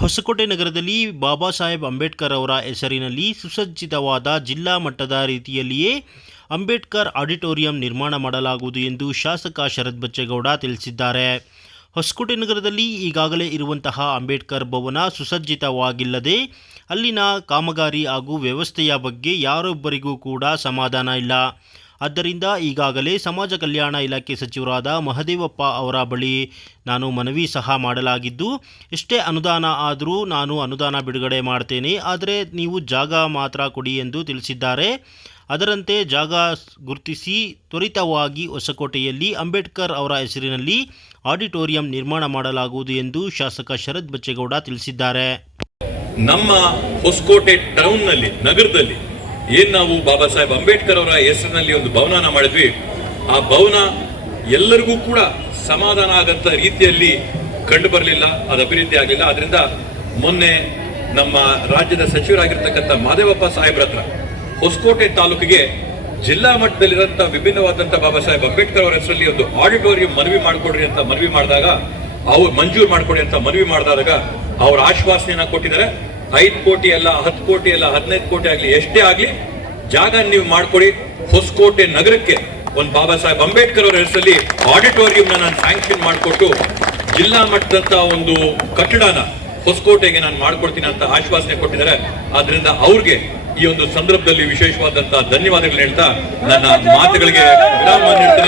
ಹೊಸಕೋಟೆ ನಗರದಲ್ಲಿ ಬಾಬಾ ಸಾಹೇಬ್ ಅಂಬೇಡ್ಕರ್ ಅವರ ಹೆಸರಿನಲ್ಲಿ ಸುಸಜ್ಜಿತವಾದ ಜಿಲ್ಲಾ ಮಟ್ಟದ ರೀತಿಯಲ್ಲಿಯೇ ಅಂಬೇಡ್ಕರ್ ಆಡಿಟೋರಿಯಂ ನಿರ್ಮಾಣ ಮಾಡಲಾಗುವುದು ಎಂದು ಶಾಸಕ ಶರತ್ ಬಚ್ಚೇಗೌಡ ತಿಳಿಸಿದ್ದಾರೆ. ಹೊಸಕೋಟೆ ನಗರದಲ್ಲಿ ಈಗಾಗಲೇ ಇರುವಂತಹ ಅಂಬೇಡ್ಕರ್ ಭವನ ಸುಸಜ್ಜಿತವಾಗಿಲ್ಲದೆ ಅಲ್ಲಿನ ಕಾಮಗಾರಿ ಹಾಗೂ ವ್ಯವಸ್ಥೆಯ ಬಗ್ಗೆ ಯಾರೊಬ್ಬರಿಗೂ ಕೂಡ ಸಮಾಧಾನ ಇಲ್ಲ. ಆದ್ದರಿಂದ ಈಗಾಗಲೇ ಸಮಾಜ ಕಲ್ಯಾಣ ಇಲಾಖೆ ಸಚಿವರಾದ ಮಹದೇವಪ್ಪ ಅವರ ಬಳಿ ನಾನು ಮನವಿ ಸಹ ಮಾಡಲಾಗಿದ್ದು, ಎಷ್ಟೇ ಅನುದಾನ ಆದರೂ ನಾನು ಅನುದಾನ ಬಿಡುಗಡೆ ಮಾಡ್ತೇನೆ, ಆದರೆ ನೀವು ಜಾಗ ಮಾತ್ರ ಕೊಡಿ ಎಂದು ತಿಳಿಸಿದ್ದಾರೆ. ಅದರಂತೆ ಜಾಗ ಗುರುತಿಸಿ ತ್ವರಿತವಾಗಿ ಹೊಸಕೋಟೆಯಲ್ಲಿ ಅಂಬೇಡ್ಕರ್ ಅವರ ಹೆಸರಿನಲ್ಲಿ ಆಡಿಟೋರಿಯಂ ನಿರ್ಮಾಣ ಮಾಡಲಾಗುವುದು ಎಂದು ಶಾಸಕ ಶರತ್ ಬಚ್ಚೇಗೌಡ ತಿಳಿಸಿದ್ದಾರೆ. ನಮ್ಮ ಹೊಸಕೋಟೆ ಟೌನ್ನಲ್ಲಿ, ನಗರದಲ್ಲಿ ಏನ್ ನಾವು ಬಾಬಾ ಸಾಹೇಬ್ ಅಂಬೇಡ್ಕರ್ ಅವರ ಹೆಸರಿನಲ್ಲಿ ಒಂದು ಭವನನ ಮಾಡಿದ್ವಿ, ಆ ಭವನ ಎಲ್ಲರಿಗೂ ಕೂಡ ಸಮಾಧಾನ ಆಗಂತ ರೀತಿಯಲ್ಲಿ ಕಂಡು ಬರಲಿಲ್ಲ, ಅದು ಅಭಿವೃದ್ಧಿ ಆಗಲಿಲ್ಲ. ಅದರಿಂದ ಮೊನ್ನೆ ನಮ್ಮ ರಾಜ್ಯದ ಸಚಿವರಾಗಿರ್ತಕ್ಕಂಥ ಮಾದೇವಪ್ಪ ಸಾಹೇಬ್ರ ಹತ್ರ ಹೊಸಕೋಟೆ ತಾಲೂಕಿಗೆ ಜಿಲ್ಲಾ ಮಟ್ಟದಲ್ಲಿರುವಂತಹ ವಿಭಿನ್ನವಾದಂತಹ ಬಾಬಾ ಸಾಹೇಬ್ ಅಂಬೇಡ್ಕರ್ ಅವರ ಹೆಸರಲ್ಲಿ ಒಂದು ಆಡಿಟೋರಿಯಂ ಮನವಿ ಮಾಡಿಕೊಡ್ರಿ ಅಂತ ಮನವಿ ಮಾಡಿದಾಗ, ಅವ್ರು ಮಂಜೂರು ಮಾಡಿಕೊಡಿ ಅಂತ ಮನವಿ ಮಾಡಿದಾಗ ಅವ್ರ ಆಶ್ವಾಸನೆಯನ್ನ ಕೊಟ್ಟಿದ್ದಾರೆ. ಐದು ಕೋಟಿ ಅಲ್ಲ, ಹತ್ತು ಕೋಟಿ ಅಲ್ಲ, ಹದಿನೈದು ಕೋಟಿ ಆಗಲಿ, ಎಷ್ಟೇ ಆಗಲಿ, ಜಾಗ ನೀವು ಮಾಡ್ಕೊಡಿ. ಹೊಸಕೋಟೆ ನಗರಕ್ಕೆ ಒಂದು ಬಾಬಾ ಸಾಹೇಬ್ ಅಂಬೇಡ್ಕರ್ ಅವರ ಹೆಸರಲ್ಲಿ ಆಡಿಟೋರಿಯಂನ ನಾನು ಸ್ಯಾಂಕ್ಷನ್ ಮಾಡಿಕೊಟ್ಟು ಜಿಲ್ಲಾ ಮಟ್ಟದಂತ ಒಂದು ಕಟ್ಟಡನ ಹೊಸಕೋಟೆಗೆ ನಾನು ಮಾಡ್ಕೊಡ್ತೀನಿ ಅಂತ ಆಶ್ವಾಸನೆ ಕೊಟ್ಟಿದ್ದಾರೆ. ಆದ್ರಿಂದ ಅವ್ರಿಗೆ ಈ ಒಂದು ಸಂದರ್ಭದಲ್ಲಿ ವಿಶೇಷವಾದಂತಹ ಧನ್ಯವಾದಗಳು ಹೇಳ್ತಾ ನನ್ನ ಮಾತುಗಳಿಗೆ ವಿರಾಮ